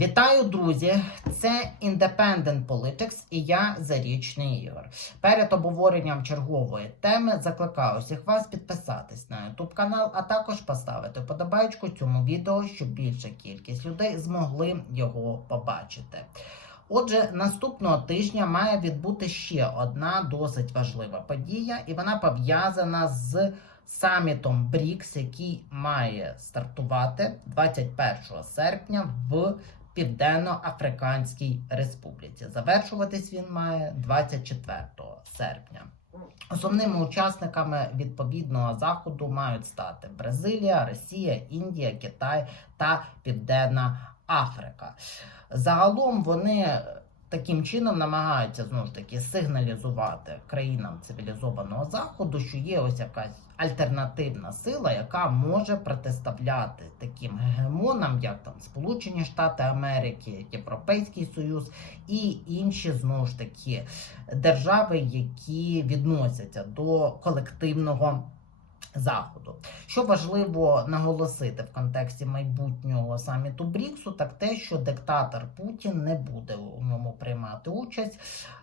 Вітаю, друзі! Це Independent Politics і я Зарічний Ігор. Перед обговоренням чергової теми закликаю всіх вас підписатись на YouTube канал, а також поставити подобайку цьому відео, щоб більша кількість людей змогли його побачити. Отже, наступного тижня має відбути ще одна досить важлива подія, і вона пов'язана з самітом БРІКС, який має стартувати 21 серпня в Південно-Африканській Республіці. Завершуватись він має 24 серпня. Основними учасниками відповідного заходу мають стати Бразилія, Росія, Індія, Китай та Південна Африка. Загалом вони таким чином намагаються знову ж таки сигналізувати країнам цивілізованого заходу, що є ось якась альтернативна сила, яка може протиставляти таким гегемонам, як там Сполучені Штати Америки, Європейський Союз і інші знову ж таки держави, які відносяться до колективного. Заходу, що важливо наголосити в контексті майбутнього саміту Бріксу, так те, що диктатор Путін не буде у ньому приймати участь,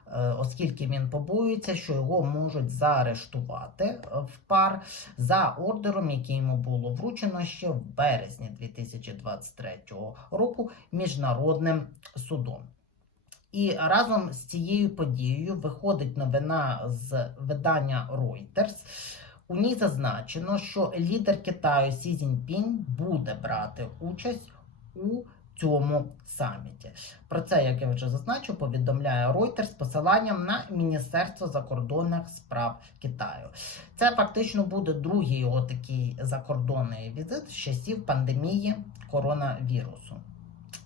е, оскільки він побоюється, що його можуть заарештувати в пар за ордером, який йому було вручено ще в березні 2023 року міжнародним судом. І разом з цією подією виходить новина з видання Reuters. У ній зазначено, що лідер Китаю Сі Цзіньпінь буде брати участь у цьому саміті. Про це, як я вже зазначив, повідомляє Reuters з посиланням на Міністерство закордонних справ Китаю. Це фактично буде другий його такий закордонний візит з часів пандемії коронавірусу.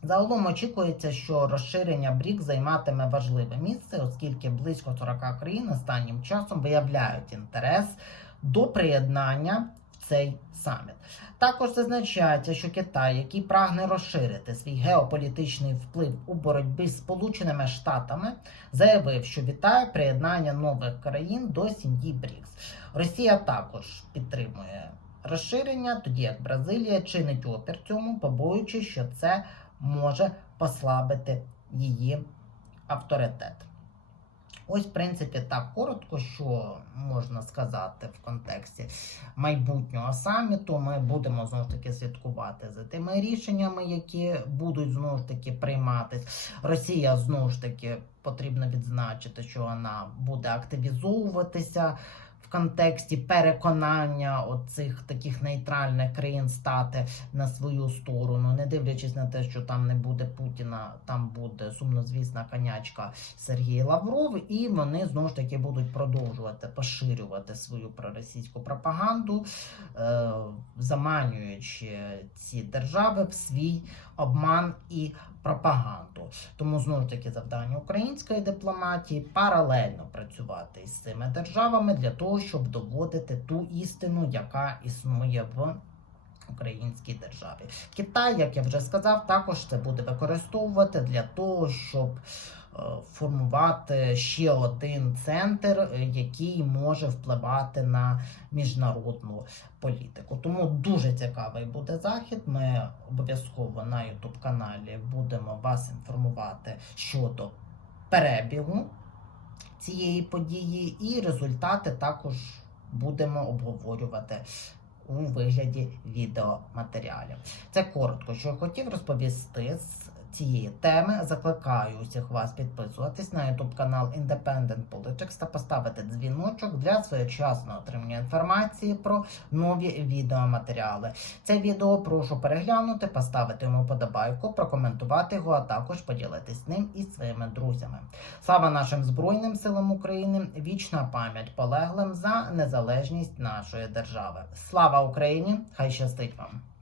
Загалом очікується, що розширення БРІК займатиме важливе місце, оскільки близько 40 країн останнім часом виявляють інтерес до приєднання в цей саміт. Також зазначається, що Китай, який прагне розширити свій геополітичний вплив у боротьбі з Сполученими Штатами, заявив, що вітає приєднання нових країн до сім'ї БРІКС. Росія також підтримує розширення, тоді як Бразилія чинить опір цьому, побоюючись, що це може послабити її авторитет. Ось, в принципі, так коротко, що можна сказати в контексті майбутнього саміту. Ми будемо знову ж таки слідкувати за тими рішеннями, які будуть знову ж таки прийматись. Росія знову ж таки потрібно відзначити, що вона буде активізовуватися. В контексті переконання оцих таких нейтральних країн стати на свою сторону, не дивлячись на те, що там не буде Путіна, там буде сумнозвісна конячка Сергій Лавров, і вони знову ж таки будуть продовжувати поширювати свою проросійську пропаганду, е, заманюючи ці держави в свій обман і пропаганду. Тому знову ж таки завдання української дипломатії паралельно працювати із цими державами для того, щоб доводити ту істину, яка існує в. Українській державі Китай, як я вже сказав, також це буде використовувати для того, щоб е, формувати ще один центр, е, який може впливати на міжнародну політику. Тому дуже цікавий буде захід. Ми обов'язково на youtube каналі будемо вас інформувати щодо перебігу цієї події, і результати також будемо обговорювати у вигляді відеоматеріалів. Це коротко, що я хотів розповісти з цієї теми. Закликаю усіх вас підписуватись на YouTube канал Independent Politics та поставити дзвіночок для своєчасного отримання інформації про нові відеоматеріали. Це відео прошу переглянути, поставити йому подобайку, прокоментувати його, а також поділитись ним із своїми друзями. Слава нашим Збройним силам України! Вічна пам'ять полеглим за незалежність нашої держави. Слава Україні! Хай щастить вам!